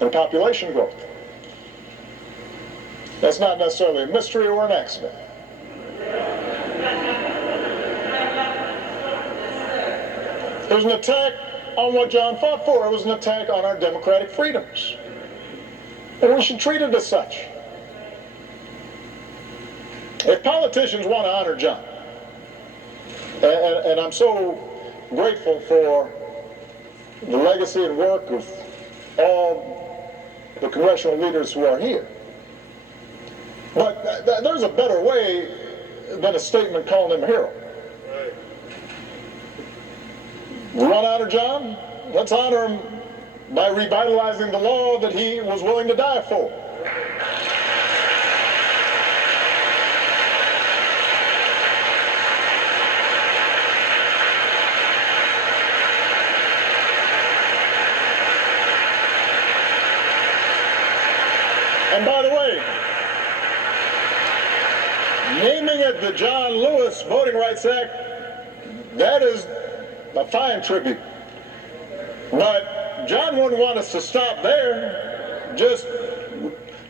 and population growth. That's not necessarily a mystery or an accident. It was an attack on what John fought for. It was an attack on our democratic freedoms. And we should treat it as such. If politicians want to honor John, and I'm so grateful for the legacy and work of all the congressional leaders who are here, but there's a better way than a statement calling him a hero. We want to honor John? Let's honor him by revitalizing the law that he was willing to die for. And by the way, naming it the John Lewis Voting Rights Act, that is a fine tribute. But John wouldn't want us to stop there, just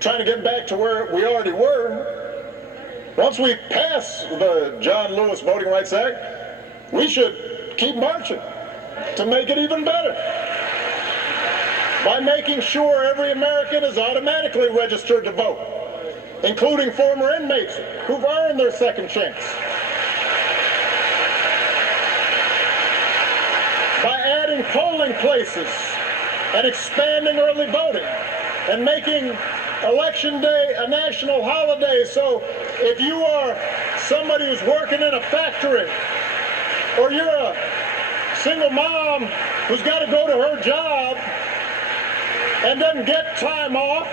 trying to get back to where we already were. Once we pass the John Lewis Voting Rights Act, we should keep marching to make it even better, by making sure every American is automatically registered to vote, including former inmates who've earned their second chance. By adding polling places and expanding early voting and making Election Day a national holiday. So if you are somebody who's working in a factory, or you're a single mom who's got to go to her job and doesn't get time off,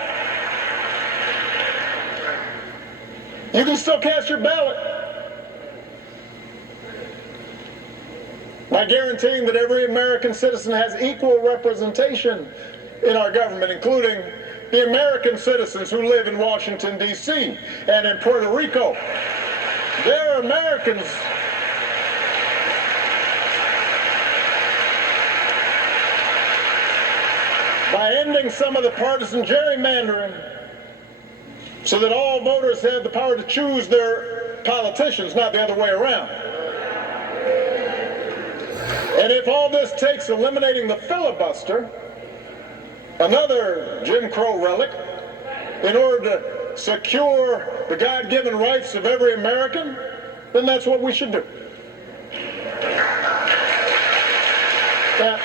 you can still cast your ballot by guaranteeing that every American citizen has equal representation in our government, including the American citizens who live in Washington, D.C. and in Puerto Rico. They're Americans. By ending some of the partisan gerrymandering so that all voters have the power to choose their politicians, not the other way around. And if all this takes eliminating the filibuster, another Jim Crow relic, in order to secure the God-given rights of every American, then that's what we should do. Now,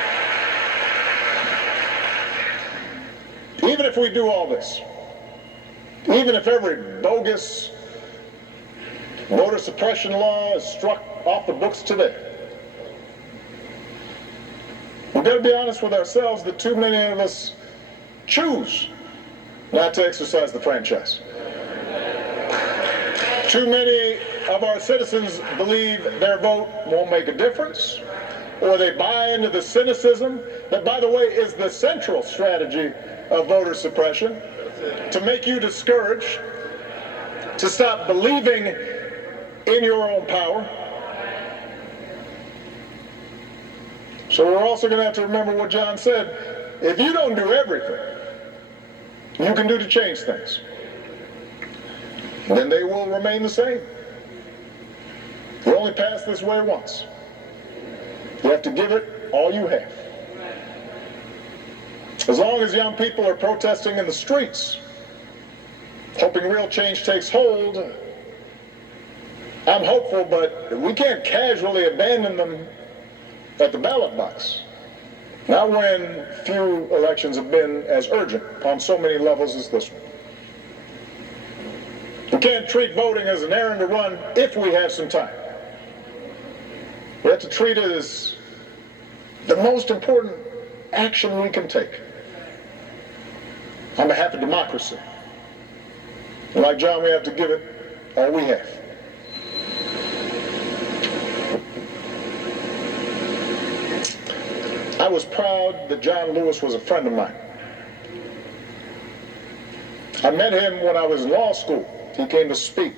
even if we do all this, even if every bogus voter suppression law is struck off the books today, we've got to be honest with ourselves that too many of us choose not to exercise the franchise. Too many of our citizens believe their vote won't make a difference, or they buy into the cynicism that, by the way, is the central strategy of voter suppression, to make you discouraged, to stop believing in your own power. So we're also going to have to remember what John said. If you don't do everything you can do to change things, then they will remain the same. You only pass this way once. You have to give it all you have. As long as young people are protesting in the streets, hoping real change takes hold, I'm hopeful, but we can't casually abandon them at the ballot box. Not when few elections have been as urgent on so many levels as this one. We can't treat voting as an errand to run if we have some time. We have to treat it as the most important action we can take on behalf of democracy. And like John, we have to give it all we have. I was proud that John Lewis was a friend of mine. I met him when I was in law school. He came to speak